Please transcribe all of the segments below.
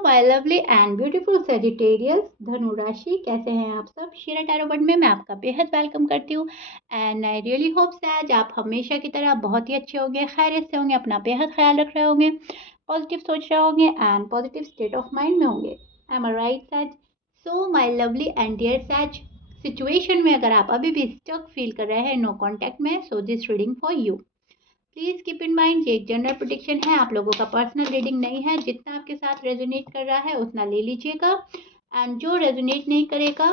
My lovely and beautiful Sagittarius धनु राशि, कैसे हैं आप सब। शीरा टैरो बर्ड में मैं आपका बेहद वेलकम करती हूँ एंड आई रियली होप सैज आप हमेशा की तरह बहुत ही अच्छे होंगे, खैरियत से होंगे, अपना बेहद ख्याल रख रहे होंगे, पॉजिटिव सोच रहे होंगे and positive state of mind में होंगे। आई एम राइट सैज। So my lovely and dear सैज, सिचुएशन में अगर आप अभी भी स्टक फील कर रहे हैं नो कॉन्टैक्ट में, so this reading for you. Please keep in mind ये एक जनरल प्रेडिक्शन है, आप लोगों का पर्सनल रीडिंग नहीं है। जितना आपके साथ रेजोनेट कर रहा है उतना ले लीजिएगा एंड जो रेजोनेट नहीं करेगा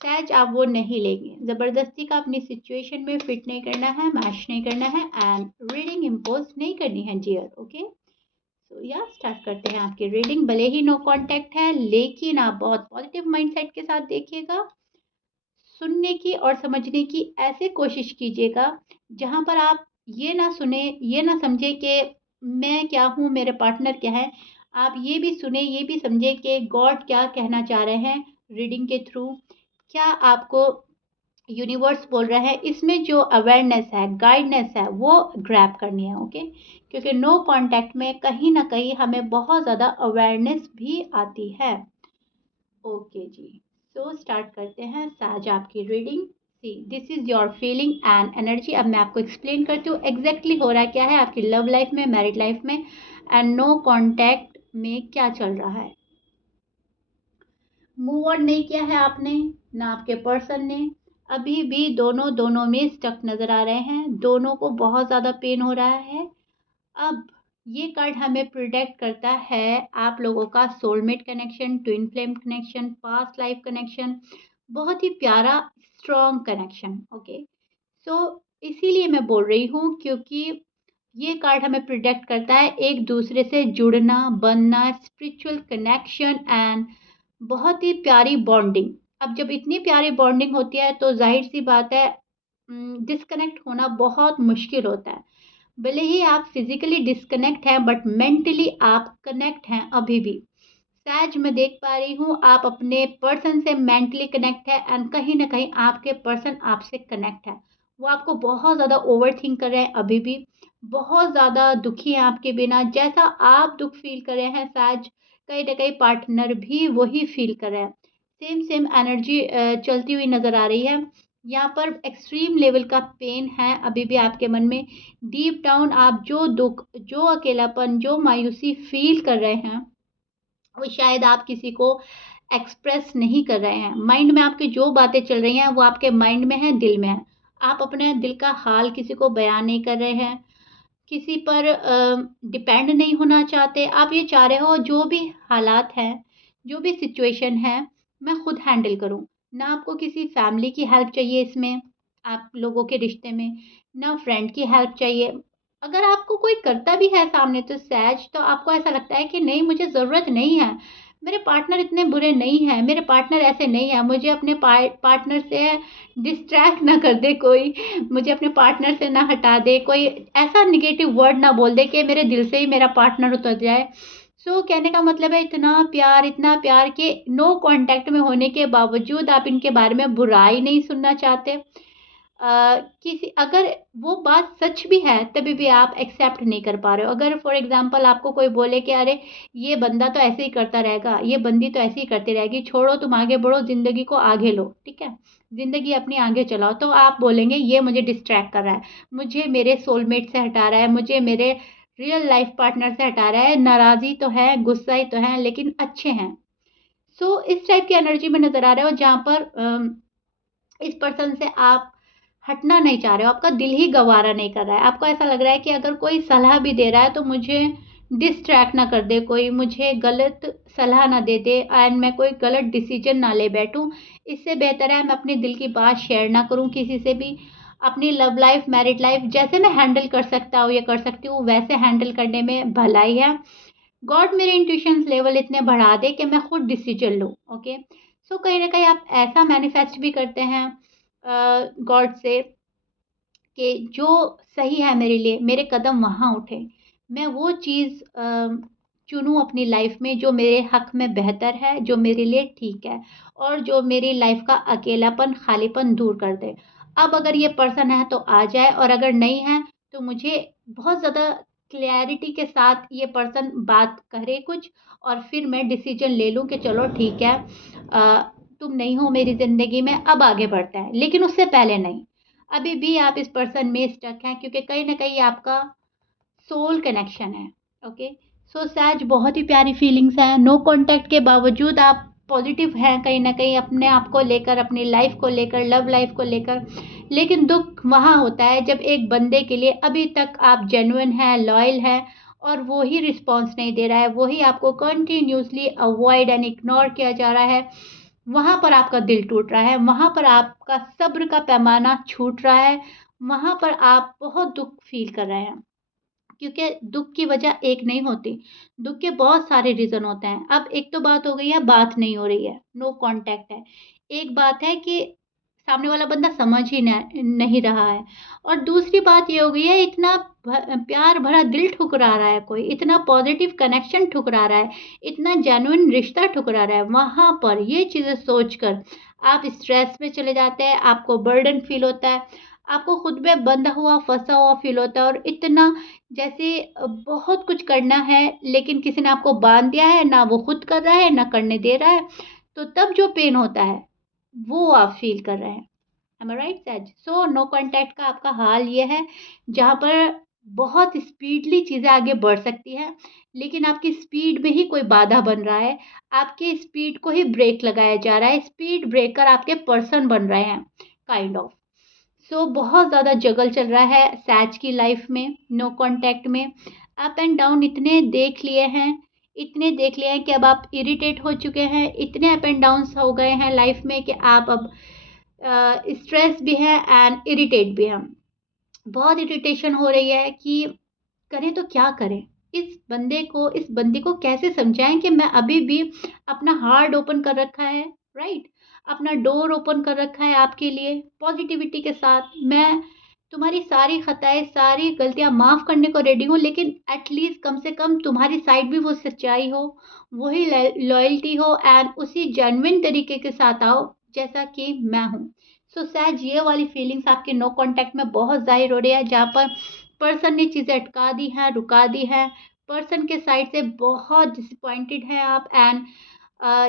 सहज आप वो नहीं लेंगे। जबरदस्ती का अपनी सिचुएशन में फिट नहीं करना है, मैच नहीं करना है एंड रीडिंग इम्पोज नहीं करनी है डियर। ओके, सो या स्टार्ट करते हैं आपकी रीडिंग। भले ही नो कांटेक्ट है लेकिन आप बहुत पॉजिटिव माइंडसेट के साथ देखिएगा, सुनने की और समझने की ऐसे कोशिश कीजिएगा जहां पर आप ये ना सुने, ये ना समझे कि मैं क्या हूँ, मेरे पार्टनर क्या है। आप ये भी सुने, ये भी समझे कि गॉड क्या कहना चाह रहे हैं रीडिंग के थ्रू, क्या आपको यूनिवर्स बोल रहा है। इसमें जो अवेयरनेस है, गाइडनेस है, वो ग्रैब करनी है। ओके, क्योंकि नो कांटेक्ट में कहीं ना कहीं हमें बहुत ज़्यादा अवेयरनेस भी आती है। ओके जी, सो स्टार्ट करते हैं साज आपकी reading. See this is your feeling and energy. अब मैं आपको एक्सप्लेन करती हूँ एग्जैक्टली हो रहा क्या है आपकी लव लाइफ में, मैरिड लाइफ में एंड नो कांटेक्ट में क्या चल रहा है। मूव ऑन नहीं किया है आपने, ना आपके पर्सन ने, अभी भी दोनों में स्टक नजर आ रहे हैं, दोनों को बहुत ज़्यादा पेन हो रहा है। अब ये कार्ड हमें प्रोटेक्ट करता है आप लोगों का soulmate connection, twin flame connection, past life connection, बहुत ही प्यारा स्ट्रॉन्ग कनेक्शन। ओके, सो इसीलिए मैं बोल रही हूँ क्योंकि ये कार्ड हमें प्रोटेक्ट करता है एक दूसरे से जुड़ना, बनना, स्पिरिचुअल कनेक्शन एंड बहुत ही प्यारी बॉन्डिंग। अब जब इतनी प्यारी बॉन्डिंग होती है तो जाहिर सी बात है डिस्कनेक्ट होना बहुत मुश्किल होता है। भले ही आप फिजिकली डिस्कनेक्ट हैं बट मेंटली आप कनेक्ट हैं अभी भी। सहज मैं देख पा रही हूँ आप अपने पर्सन से मेंटली कनेक्ट है एंड कहीं ना कहीं आपके पर्सन आपसे कनेक्ट है। वो आपको बहुत ज़्यादा ओवर थिंक कर रहे हैं अभी भी, बहुत ज़्यादा दुखी हैं आपके बिना। जैसा आप दुख फील कर रहे हैं सहज, कहीं ना कहीं पार्टनर भी वही फील कर रहे हैं। सेम सेम एनर्जी चलती हुई नज़र आ रही है। यहाँ पर एक्सट्रीम लेवल का पेन है अभी भी आपके मन में। डीप डाउन आप जो दुख, जो अकेलापन, जो मायूसी फील कर रहे हैं वो शायद आप किसी को एक्सप्रेस नहीं कर रहे हैं। माइंड में आपकी जो बातें चल रही हैं वो आपके माइंड में है, दिल में है। आप अपने दिल का हाल किसी को बयान नहीं कर रहे हैं, किसी पर डिपेंड नहीं होना चाहते। आप ये चाह रहे हो जो भी हालात हैं, जो भी सिचुएशन है, मैं खुद हैंडल करूं। ना आपको किसी फैमिली की हेल्प चाहिए इसमें, आप लोगों के रिश्ते में, ना फ्रेंड की हेल्प चाहिए। अगर आपको कोई करता भी है सामने तो सहज, तो आपको ऐसा लगता है कि नहीं मुझे ज़रूरत नहीं है, मेरे पार्टनर इतने बुरे नहीं हैं, मेरे पार्टनर ऐसे नहीं है, मुझे अपने पार्टनर से डिस्ट्रैक्ट ना कर दे कोई, मुझे अपने पार्टनर से ना हटा दे कोई, ऐसा निगेटिव वर्ड ना बोल दे कि मेरे दिल से ही मेरा पार्टनर उतर जाए। सो कहने का मतलब है इतना प्यार कि नो कांटेक्ट में होने के बावजूद आप इनके बारे में बुराई नहीं सुनना चाहते। किसी अगर वो बात सच भी है तभी भी आप एक्सेप्ट नहीं कर पा रहे हो। अगर फॉर एग्जांपल आपको कोई बोले कि अरे ये बंदा तो ऐसे ही करता रहेगा, ये बंदी तो ऐसे ही करती रहेगी, छोड़ो तुम आगे बढ़ो, ज़िंदगी को आगे लो, ठीक है? ज़िंदगी अपनी आगे चलाओ। तो आप बोलेंगे ये मुझे डिस्ट्रैक्ट कर रहा है, मुझे मेरे सोलमेट से हटा रहा है, मुझे मेरे रियल लाइफ पार्टनर से हटा रहा है। नाराज़ी तो है, गुस्सा ही तो है लेकिन अच्छे हैं। सो इस टाइप की एनर्जी में नज़र आ रहे हो जहाँ पर इस पर्सन से आप हटना नहीं चाह रहे हो, आपका दिल ही गवारा नहीं कर रहा है। आपको ऐसा लग रहा है कि अगर कोई सलाह भी दे रहा है तो मुझे डिस्ट्रैक्ट ना कर दे, कोई मुझे गलत सलाह ना दे दे एंड मैं कोई गलत डिसीजन ना ले बैठूं। इससे बेहतर है मैं अपने दिल की बात शेयर ना करूं किसी से भी। अपनी लव लाइफ, मैरिड लाइफ जैसे मैं हैंडल कर सकता हूँ या कर सकती हूँ वैसे हैंडल करने में भलाई है। गॉड मेरे इंट्यूशंस लेवल इतने बढ़ा दे कि मैं खुद डिसीजन लूँ। ओके, सो कहीं ना कहीं आप ऐसा मैनिफेस्ट भी करते हैं गॉड से कि जो सही है मेरे लिए, मेरे कदम वहाँ उठे, मैं वो चीज़ चुनूँ अपनी लाइफ में जो मेरे हक में बेहतर है, जो मेरे लिए ठीक है और जो मेरी लाइफ का अकेलापन, खालीपन दूर कर दे। अब अगर ये पर्सन है तो आ जाए और अगर नहीं है तो मुझे बहुत ज़्यादा क्लैरिटी के साथ ये पर्सन बात करे कुछ, और फिर मैं डिसीजन ले लूँ कि चलो ठीक है, तुम नहीं हो मेरी ज़िंदगी में, अब आगे बढ़ते हैं। लेकिन उससे पहले नहीं, अभी भी आप इस पर्सन में स्टक हैं, क्योंकि कहीं न कहीं आपका सोल कनेक्शन है। ओके, सो सैज बहुत ही प्यारी फीलिंग्स हैं। नो कांटेक्ट के बावजूद आप पॉजिटिव हैं कहीं ना कहीं, अपने आप को लेकर, अपनी लाइफ को लेकर, लव लाइफ को लेकर। लेकिन दुख वहाँ होता है जब एक बंदे के लिए अभी तक आप जेन्युइन हैं, लॉयल हैं, और वो ही रिस्पॉन्स नहीं दे रहा है, वही आपको कंटिन्यूसली अवॉइड एंड इग्नोर किया जा रहा है। वहाँ पर आपका दिल टूट रहा है, वहाँ पर आपका सब्र का पैमाना छूट रहा है, वहाँ पर आप बहुत दुख फील कर रहे हैं। क्योंकि दुःख की वजह एक नहीं होती, दुःख के बहुत सारे रीज़न होते हैं। अब एक तो बात हो गई है, बात नहीं हो रही है, नो कॉन्टैक्ट है। एक बात है कि सामने वाला बंदा समझ ही नहीं रहा है, और दूसरी बात ये हो गई है, इतना प्यार भरा दिल ठुकरा रहा है कोई, इतना पॉज़िटिव कनेक्शन ठुकरा रहा है, इतना जेन्युइन रिश्ता ठुकरा रहा है। वहाँ पर ये चीज़ें सोचकर आप स्ट्रेस में चले जाते हैं, आपको बर्डन फ़ील होता है, आपको खुद में बंधा हुआ, फँसा हुआ फ़ील होता है, और इतना जैसे बहुत कुछ करना है, लेकिन किसी ने आपको बाँध दिया है, ना वो खुद कर रहा है, ना करने दे रहा है, तो तब जो पेन होता है, वो आप फ़ील कर रहे हैं। एम आई राइट सैज? सो नो कॉन्टैक्ट का आपका हाल ये है, जहाँ पर बहुत स्पीडली चीज़ें आगे बढ़ सकती हैं, लेकिन आपकी स्पीड में ही कोई बाधा बन रहा है, आपके स्पीड को ही ब्रेक लगाया जा रहा है, स्पीड ब्रेकर आपके पर्सन बन रहे हैं, काइंड ऑफ। सो बहुत ज़्यादा जगल चल रहा है सैज की लाइफ में, नो कांटेक्ट में। अप एंड डाउन इतने देख लिए हैं, इतने देख लिए हैं कि अब आप इरिटेट हो चुके हैं, इतने अप एंड डाउन्स हो गए हैं लाइफ में कि आप अब स्ट्रेस भी हैं एंड इरिटेट भी हैं। बहुत इरिटेशन हो रही है कि करें तो क्या करें? इस बंदी को कैसे समझाएँ कि मैं अभी भी अपना हार्ट ओपन कर रखा है, राइट? अपना डोर ओपन कर रखा है आपके लिए, पॉज़िटिविटी के साथ। मैं तुम्हारी सारी खताएँ, सारी गलतियाँ माफ़ करने को रेडी हूँ, लेकिन एट लीस्ट कम से कम तुम्हारी साइड भी वो सच्चाई हो, वही लॉयल्टी हो, एंड उसी जेन्युइन तरीके के साथ आओ, जैसा कि मैं हूँ। सो सैज ये वाली फीलिंग्स आपके नो कॉन्टैक्ट में बहुत ज़ाहिर हो रही है, जहाँ पर पर्सन ने चीज़ें अटका दी हैं, रुका दी हैं। पर्सन के साइड से बहुत डिसअपॉइंटेड हैं आप, एंड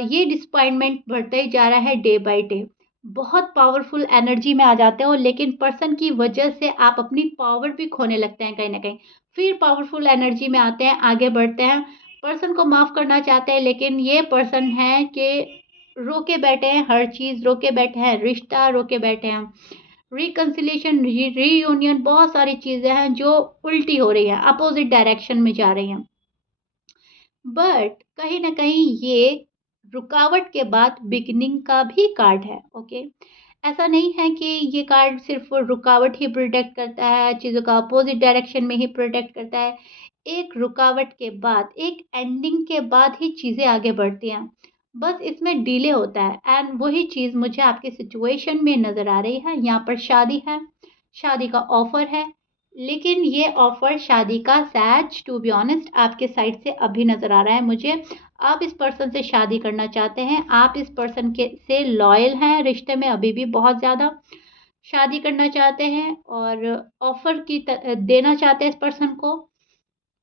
ये डिसअपॉइंटमेंट बढ़ता ही जा रहा है डे बाय डे। बहुत पावरफुल एनर्जी में आ जाते हो, लेकिन पर्सन की वजह से आप अपनी पावर भी खोने लगते हैं कहीं न कहीं। फिर पावरफुल एनर्जी में आते हैं, आगे बढ़ते हैं, पर्सन को माफ़ करना चाहते हैं, लेकिन ये पर्सन है कि रोके बैठे हैं, हर चीज़ रोके बैठे हैं, रिश्ता रोके बैठे हैं। रिकंसिलिएशन, रीयूनियन, बहुत सारी चीज़ें हैं जो उल्टी हो रही हैं, अपोज़िट डायरेक्शन में जा रही हैं। बट कहीं न कहीं ये रुकावट के बाद बिगिनिंग का भी कार्ड है, ओके? ऐसा नहीं है कि ये कार्ड सिर्फ़ रुकावट ही प्रोटेक्ट करता है, चीज़ों का अपोज़िट डायरेक्शन में ही प्रोटेक्ट करता है। एक रुकावट के बाद, एक एंडिंग के बाद ही चीज़ें आगे बढ़ती हैं। बस इसमें डिले होता है, एंड वही चीज़ मुझे आपकी सिचुएशन में नज़र आ रही है। यहाँ पर शादी है, शादी का ऑफ़र है, लेकिन ये ऑफ़र शादी का सैज टू बी ऑनेस्ट आपके साइड से अभी नज़र आ रहा है मुझे। आप इस पर्सन से शादी करना चाहते हैं, आप इस पर्सन के से लॉयल हैं रिश्ते में अभी भी बहुत ज़्यादा, शादी करना चाहते हैं, और ऑफ़र देना चाहते हैं इस पर्सन को,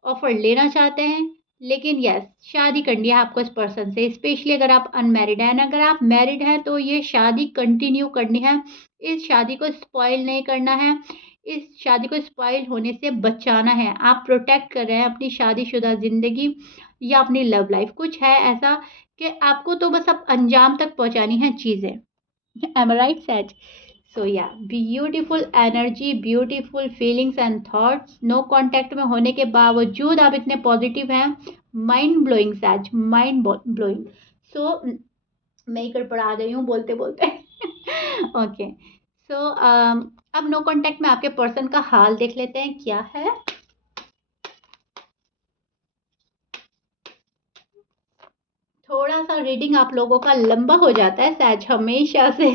ऑफ़र लेना चाहते हैं, लेकिन यस, शादी करनी है आपको इस पर्सन से, स्पेशली अगर आप अनमैरिड हैं, एंड अगर आप मैरिड हैं तो ये शादी कंटिन्यू करनी है, इस शादी को स्पॉइल नहीं करना है, इस शादी को स्पॉइल होने से बचाना है। आप प्रोटेक्ट कर रहे हैं अपनी शादीशुदा ज़िंदगी या अपनी लव लाइफ़। कुछ है ऐसा कि आपको तो बस अब अंजाम तक पहुँचानी हैं चीज़ें। एम आई राइट सैज? So yeah beautiful energy, beautiful feelings and thoughts, no contact में होने के बावजूद आप इतने पॉजिटिव हैं, mind blowing says, mind blowing. So मैं ही गड़बड़ा गई हूँ बोलते बोलते। ओके, सो अब नो कांटेक्ट में आपके पर्सन का हाल देख लेते हैं क्या है। थोड़ा सा रीडिंग आप लोगों का लंबा हो जाता है सैज हमेशा से।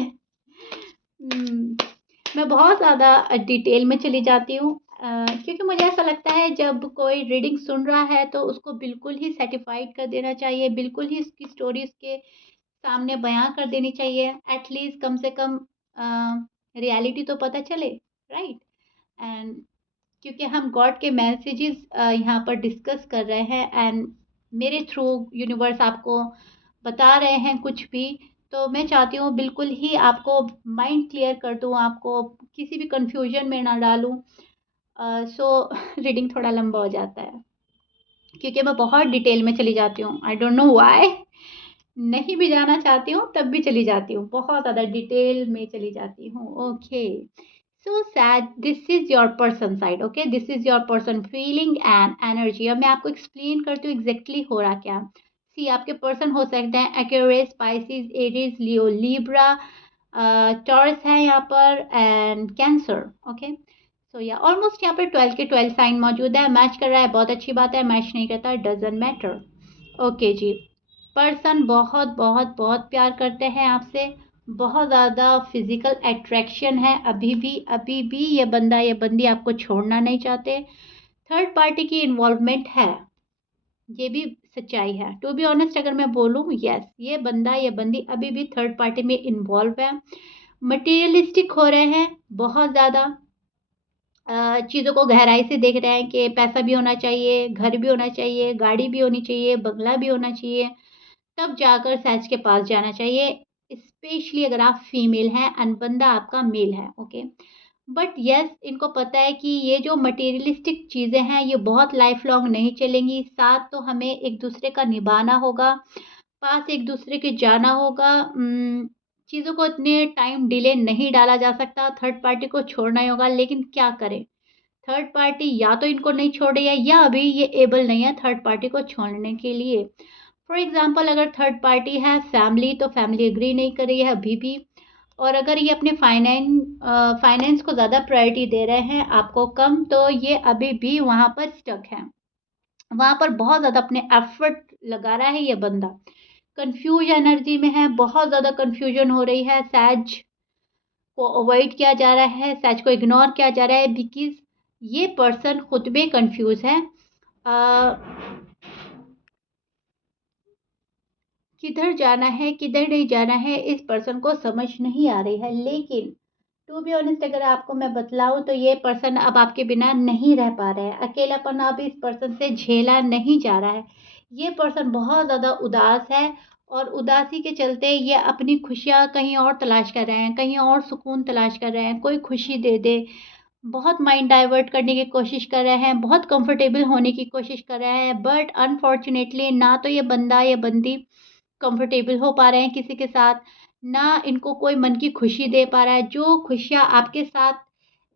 मैं बहुत ज़्यादा डिटेल में चली जाती हूँ, क्योंकि मुझे ऐसा लगता है जब कोई रीडिंग सुन रहा है तो उसको बिल्कुल ही सर्टिफाइड कर देना चाहिए, बिल्कुल ही उसकी स्टोरी उसके सामने बयां कर देनी चाहिए, एटलीस्ट कम से कम रियलिटी तो पता चले, राइट? एंड क्योंकि हम गॉड के मैसेजेस यहाँ पर डिस्कस कर रहे हैं एंड मेरे थ्रू यूनिवर्स आपको बता रहे हैं कुछ भी, तो मैं चाहती हूँ बिल्कुल ही आपको माइंड क्लियर कर दूँ, आपको किसी भी कंफ्यूजन में ना डालूँ। सो रीडिंग थोड़ा लंबा हो जाता है क्योंकि मैं बहुत डिटेल में चली जाती हूँ। आई डोंट नो व्हाई, नहीं भी जाना चाहती हूँ तब भी चली जाती हूँ, बहुत ज़्यादा डिटेल में चली जाती हूँ। Okay, so sad, this is your person side. Okay, this is your person feeling and energy. अब मैं आपको एक्सप्लेन करती हूँ एग्जैक्टली हो रहा क्या। सी, आपके पर्सन हो सकते हैं एक्वेरियस, स्पाइसिस, एरीज, लियो, लिब्रा, टॉरस है यहाँ पर एंड कैंसर। ओके, सो या ऑलमोस्ट यहाँ पर 12 के 12 साइन मौजूद है। मैच कर रहा है, बहुत अच्छी बात है। मैच नहीं करता, डजंट मैटर। ओके जी, पर्सन बहुत बहुत बहुत प्यार करते हैं आपसे, बहुत ज़्यादा फिजिकल अट्रैक्शन है। अभी भी ये बंदा ये बंदी आपको छोड़ना नहीं चाहते। थर्ड पार्टी की इन्वॉल्वमेंट है, ये भी सच्चाई है। टू बी ऑनेस्ट अगर मैं बोलूँ, यस, ये बंदा ये बंदी अभी भी थर्ड पार्टी में इन्वॉल्व है। मटीरियलिस्टिक हो रहे हैं बहुत ज़्यादा, चीज़ों को गहराई से देख रहे हैं कि पैसा भी होना चाहिए, घर भी होना चाहिए, गाड़ी भी होनी चाहिए, बंगला भी होना चाहिए, तब जाकर सच के पास जाना चाहिए। स्पेशली अगर आप फीमेल हैं एंड बंदा आपका मेल है। ओके, बट यस, इनको पता है कि ये जो मटेरियलिस्टिक चीज़ें हैं ये बहुत लाइफ लॉन्ग नहीं चलेंगी। साथ तो हमें एक दूसरे का निभाना होगा, पास एक दूसरे के जाना होगा। चीज़ों को इतने टाइम डिले नहीं डाला जा सकता, थर्ड पार्टी को छोड़ना ही होगा। लेकिन क्या करें, थर्ड पार्टी या तो इनको नहीं छोड़ रही है या अभी ये एबल नहीं है थर्ड पार्टी को छोड़ने के लिए। फॉर एग्जाम्पल, अगर थर्ड पार्टी है फैमिली, तो फैमिली एग्री नहीं कर रही है अभी भी। और अगर ये अपने फाइनेंस को ज़्यादा प्रायोरिटी दे रहे हैं, आपको कम, तो ये अभी भी वहाँ पर स्टक है। वहाँ पर बहुत ज़्यादा अपने एफर्ट लगा रहा है ये बंदा। कंफ्यूज एनर्जी में है, बहुत ज़्यादा कंफ्यूजन हो रही है। सैज को अवॉइड किया जा रहा है, सच को इग्नोर किया जा रहा है, बिकॉज ये पर्सन खुद में कंफ्यूज है। किधर जाना है किधर नहीं जाना है इस पर्सन को समझ नहीं आ रही है। लेकिन टू बी ऑनेस्ट अगर आपको मैं बतलाऊं तो ये पर्सन अब आपके बिना नहीं रह पा रहा है। अकेलापन अब इस पर्सन से झेला नहीं जा रहा है। ये पर्सन बहुत ज़्यादा उदास है और उदासी के चलते ये अपनी खुशियाँ कहीं और तलाश कर रहे हैं, कहीं और सुकून तलाश कर रहे हैं। कोई खुशी दे दे, बहुत माइंड डाइवर्ट करने की कोशिश कर रहे हैं, बहुत कंफर्टेबल होने की कोशिश कर रहे हैं। बट अनफॉर्चुनेटली ना तो ये बंदा ये बंदी कंफर्टेबल हो पा रहे हैं किसी के साथ, ना इनको कोई मन की खुशी दे पा रहा है। जो खुशियाँ आपके साथ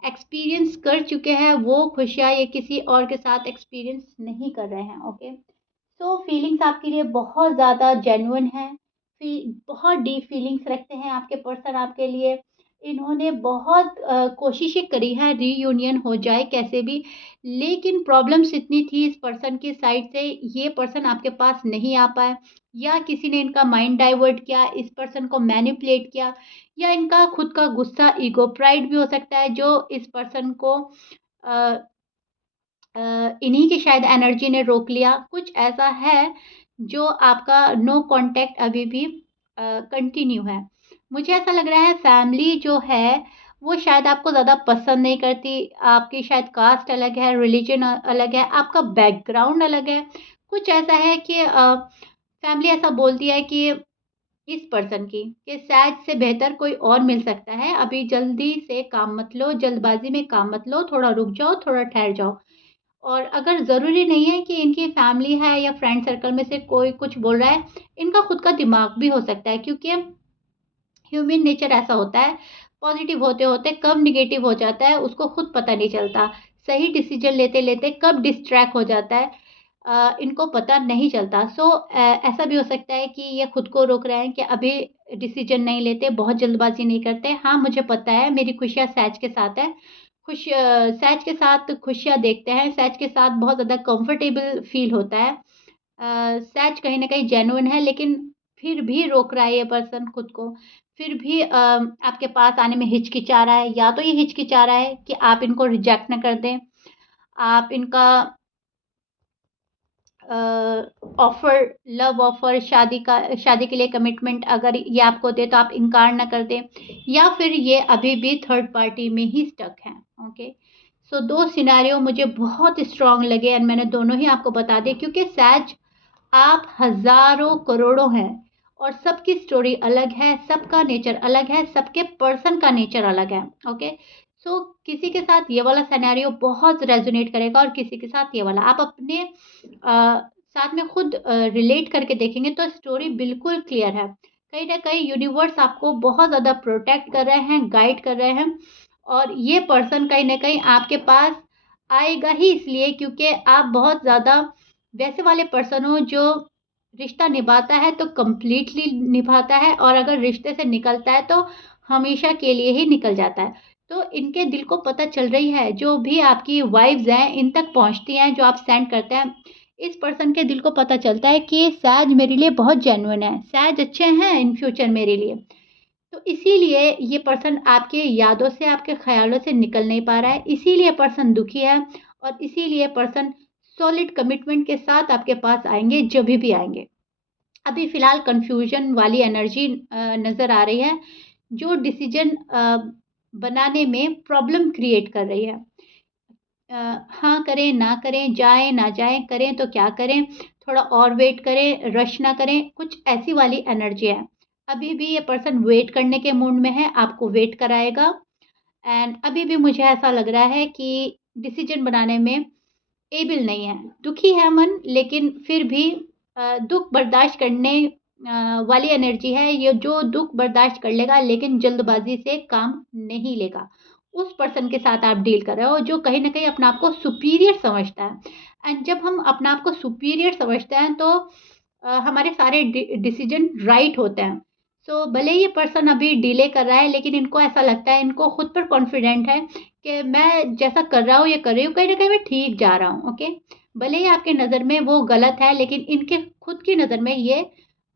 एक्सपीरियंस कर चुके हैं वो खुशियाँ ये किसी और के साथ एक्सपीरियंस नहीं कर रहे हैं। ओके, सो फीलिंग्स आपके लिए बहुत ज़्यादा जेन्युइन है, बहुत डीप फीलिंग्स रखते हैं आपके पर्सन आपके लिए। इन्होंने बहुत कोशिशें करी है रीयूनियन हो जाए कैसे भी, लेकिन प्रॉब्लम्स इतनी थी इस पर्सन की साइड से, ये पर्सन आपके पास नहीं आ पाए, या किसी ने इनका माइंड डाइवर्ट किया, इस पर्सन को मैनिपुलेट किया, या इनका खुद का गुस्सा, ईगो, प्राइड भी हो सकता है जो इस पर्सन को अ, इन्हीं की शायद एनर्जी ने रोक लिया। कुछ ऐसा है जो आपका नो कांटेक्ट अभी भी कंटिन्यू है। मुझे ऐसा लग रहा है फैमिली जो है वो शायद आपको ज़्यादा पसंद नहीं करती। आपकी शायद कास्ट अलग है, रिलीजन अलग है, आपका बैकग्राउंड अलग है। कुछ ऐसा है कि फैमिली ऐसा बोलती है कि इस पर्सन की कि शायद से बेहतर कोई और मिल सकता है, अभी जल्दी से काम मत लो, जल्दबाजी में काम मत लो, थोड़ा रुक जाओ, थोड़ा ठहर जाओ। और अगर ज़रूरी नहीं है कि इनकी फैमिली है या फ्रेंड सर्कल में से कोई कुछ बोल रहा है, इनका खुद का दिमाग भी हो सकता है, क्योंकि ह्यूमन नेचर ऐसा होता है, पॉजिटिव होते होते कब निगेटिव हो जाता है उसको खुद पता नहीं चलता। सही डिसीजन लेते लेते कब डिस्ट्रैक्ट हो जाता है इनको पता नहीं चलता। सो ऐसा भी हो सकता है कि ये खुद को रोक रहे हैं कि अभी डिसीजन नहीं लेते, बहुत जल्दबाजी नहीं करते। हाँ, मुझे पता है मेरी खुशियाँ सैज के साथ है, सैज के साथ खुशियाँ देखते हैं, सैज के साथ बहुत ज़्यादा कंफर्टेबल फील होता है। सच कहीं न कहीं जेन्युइन है, लेकिन फिर भी रोक रहा है ये पर्सन खुद को। फिर भी आपके पास आने में हिचकिचा रहा है, या तो ये हिचकिचा रहा है कि आप इनको रिजेक्ट ना कर दें, आप इनका ऑफ़र, लव ऑफ़र, शादी के लिए कमिटमेंट अगर ये आपको दे तो आप इनकार ना कर दें, या फिर ये अभी भी थर्ड पार्टी में ही स्टक हैं। ओके, सो 2 सिनेरियो मुझे बहुत स्ट्रॉन्ग लगे एंड मैंने दोनों ही आपको बता दिए, क्योंकि सैज आप हज़ारों करोड़ों हैं और सबकी स्टोरी अलग है, सबका नेचर अलग है, सबके पर्सन का नेचर अलग है, ओके? सो किसी के साथ ये वाला सिनेरियो बहुत रेज़ोनेट करेगा और किसी के साथ ये वाला। आप अपने साथ में खुद रिलेट करके देखेंगे तो स्टोरी बिल्कुल क्लियर है। कहीं न कहीं यूनिवर्स आपको बहुत ज़्यादा प्रोटेक्ट कर रहे हैं, गाइड कर रहे हैं और ये पर्सन कहीं न कहीं आपके पास आएगा ही इसलिए क्योंकि आप बहुत ज़्यादा वैसे वाले पर्सन हो जो रिश्ता निभाता है तो कंप्लीटली निभाता है और अगर रिश्ते से निकलता है तो हमेशा के लिए ही निकल जाता है। तो इनके दिल को पता चल रही है, जो भी आपकी वाइब्स हैं इन तक पहुँचती हैं, जो आप सेंड करते हैं, इस पर्सन के दिल को पता चलता है कि शायद मेरे लिए बहुत जेन्युइन है, शायद अच्छे हैं इन फ्यूचर मेरे लिए। तो इसीलिए ये पर्सन आपके यादों से, आपके ख़्यालों से निकल नहीं पा रहा है, इसीलिए पर्सन दुखी है और इसीलिए पर्सन सॉलिड कमिटमेंट के साथ आपके पास आएँगे, जभी भी आएँगे। अभी फ़िलहाल कन्फ्यूज़न वाली एनर्जी नज़र आ रही है, जो डिसीज़न बनाने में प्रॉब्लम क्रिएट कर रही है। हाँ करें, ना करें, जाएँ, ना जाएँ, करें तो क्या करें? थोड़ा और वेट करें, रश ना करें, कुछ ऐसी वाली एनर्जी है। अभी भी ये पर्सन वेट करने के मूड में है, आपको वेट कराएगा एंड अभी भी मुझे ऐसा लग रहा है कि डिसीज़न बनाने में एबल नहीं है। दुखी है मन लेकिन फिर भी दुःख बर्दाश्त करने वाली एनर्जी है, ये जो दुःख बर्दाश्त कर लेगा लेकिन जल्दबाज़ी से काम नहीं लेगा। उस पर्सन के साथ आप डील कर रहे हो जो कहीं न कहीं अपने आप को सुपीरियर समझता है एंड जब हम अपने आप को सुपीरियर समझते हैं तो हमारे सारे डिसीज़न राइट होते हैं। सो भले ही ये पर्सन अभी डिले कर रहा है लेकिन इनको ऐसा लगता है, इनको खुद पर कॉन्फिडेंट है कि मैं जैसा कर रहा हूँ, ये कर रही हूँ, कहीं न कहीं मैं ठीक जा रहा हूँ, ओके? भले ही आपकी नज़र में वो गलत है लेकिन इनके खुद की नज़र में ये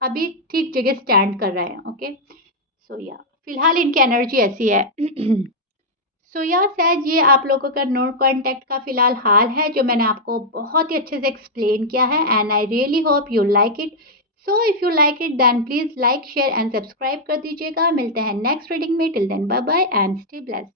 अभी ठीक जगह स्टैंड कर रहे हैं, ओके? सो या फिलहाल इनकी एनर्जी ऐसी है। सो या शायद ये आप लोगों का नो कांटेक्ट का फिलहाल हाल है जो मैंने आपको बहुत ही अच्छे से एक्सप्लेन किया है and I really hope you like it. So if you like it then please like share and subscribe कर दीजिएगा। मिलते हैं नेक्स्ट रीडिंग में। Till then bye bye and stay blessed.